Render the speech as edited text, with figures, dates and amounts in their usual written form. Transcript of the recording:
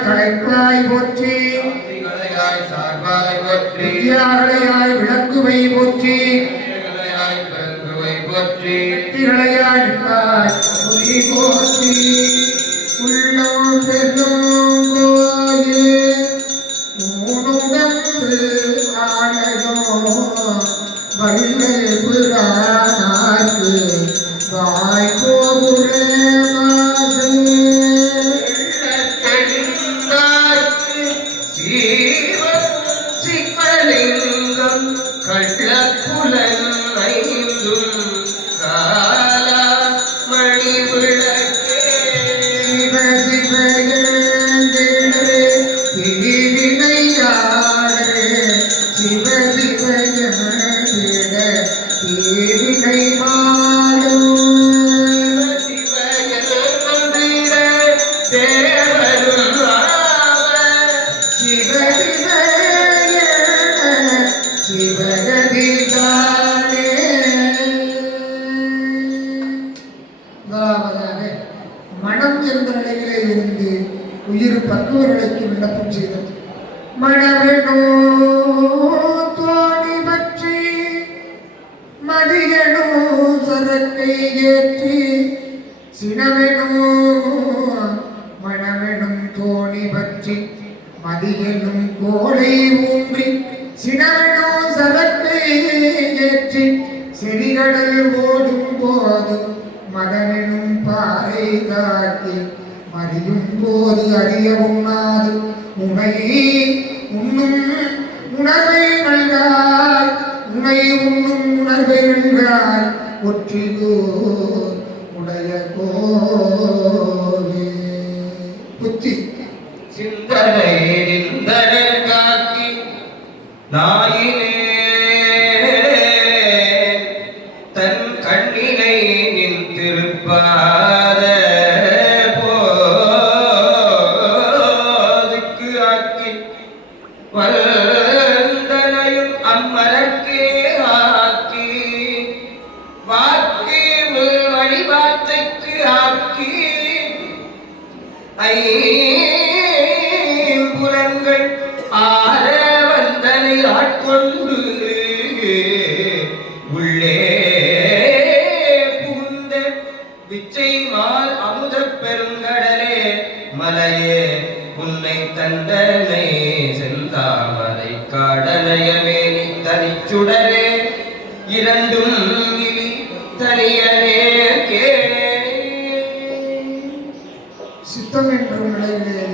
களைப்பாய் போற்றி வித்யாகளையாய் விளக்குவை போற்றி வெற்றிகளையாய் போற்றி உள்ளம் பெரும் கோயில் ஊனுடம்பு ஆலயம் வல்லை புராணாக்கு வாய்ப்போகுரே மனம் என்ற நிலையிலே இருந்து உயிர் பக்குவர்களுக்கு விண்ணப்பம் செய்தது. மனமெனோ தோணி பற்றி மதியனோ சரக்கை ஏற்றி சினமெனோ மனமெனும் தோணி பற்றி மதியனும் கோலை ஊன்றி சினமெனோ சரக்கை ஏற்றி செடிகடல் ஓடும் போது மதனெனும் பாறை காட்டி மறியும் போது அறிய உண்ணாது உனை உண்ணும் உணர்வை நல்காய் உனை உண்ணும் உணர்வை நல்காய் ஒற்றிகோ உடைய கோவே புத்தி சிந்தனை நிந்தனர் காக்கி நாயினே தன் கண்ணினை நின்றிருப்பாத போதுக்கு ஆக்கி வந்தனையும் அம்மலக்கே ஆக்கி வாக்கி மணி வார்த்தைக்கு ஆக்கி ஐம்புலங்கள் ஆர வந்தனை ஆட்கொண்டு உள்ளே புகுந்த விச்சை மால் அமுத பெருங்கடலே மலையே உன்னை தந்தனை செந்தாமரை காடனையமேனி தனிச்சுடரே இரண்டும் இலி தனியனே கே சித்தம் என்ற நிலையிலே